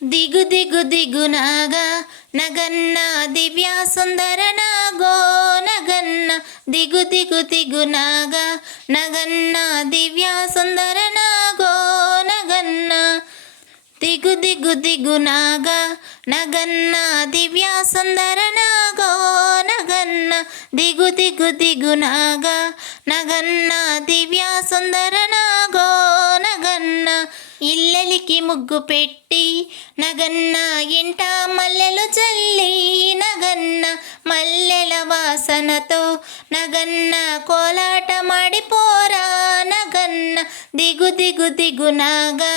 దిగు దిగు దిగునాగా నగన్న దివ్య సుందర నాగో నగన్న దిగు దిగు దిగునాగా నగన్న దివ్య సుందర నాగో నగన్న దిగు దిగు దిగునాగా నగన్న దివ్య సుందర నాగో నగన్న దిగు దిగు దిగునాగా నగన్న దివ్య సుందర నాగో నగన్న ఇల్లలికి ముగ్గు పెట్టి నగన్న ఇంట మల్లెలు చల్లి నగన్న మల్లెల వాసనతో నగన్న కోలాట మాడిపోరా నగన్న దిగు దిగు దిగునాగా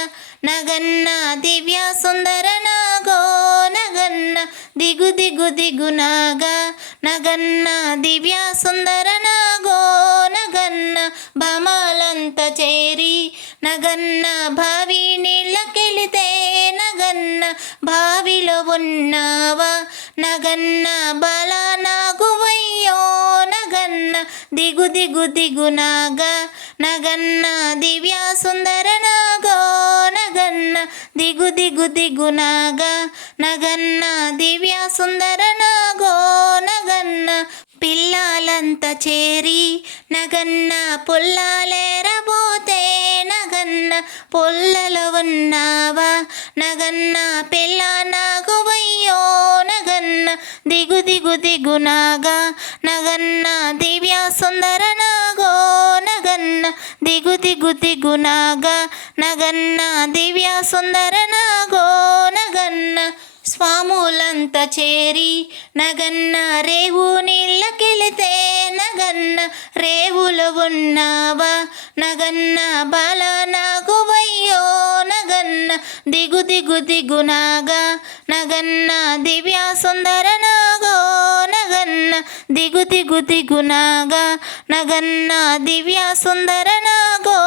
నగన్న దివ్య సుందర నాగో నగన్న దిగు దిగు దిగునాగా నగన్న దివ్య సుందర నాగో నగన్న భామాలంత చేరి నగన్న బావి నీళ్ళకెళితే నగన్న బావిలో ఉన్నావా నగన్న బాల నాగువయ్యో నగన్న దిగు దిగు దిగునాగా నగన్న దివ్య సుందర నాగో నగన్న దిగు దిగు దిగునాగా నగన్న దివ్య సుందర నాగో నగన్న పిల్లలంతా చేరి నగన్న పుల్లాలేరబోతే నగన్న పొల్లలో ఉన్నావా నగన్న పిల్ల నాగువయ్యో నగన్న దిగు దిగు దిగునాగా నగన్న దివ్య సుందర నాగో నగన్న దిగు దిగు దిగునాగా నగన్న దివ్య సుందర నాగో నగన్న స్వాములంతా చేరి నగన్న రేవు నీళ్ళకెళితే నగన్న రేవులో ఉన్నావా నగన్న బాల నాగువయ్యో నగన్న దిగు దిగు దిగునాగా నగన్న దివ్య సుందర నాగో నగన్న దిగు దిగు దిగునాగా నగన్న దివ్య సుందర నాగో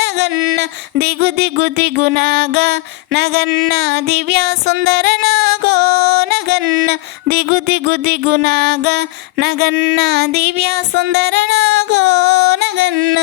నగన్న దిగు దిగు దిగునాగా నగన్న దివ్య సుందర నాగో నగన్న దిగు దిగు దిగునాగా నగన్న దివ్య సుందర నాగో నగన్న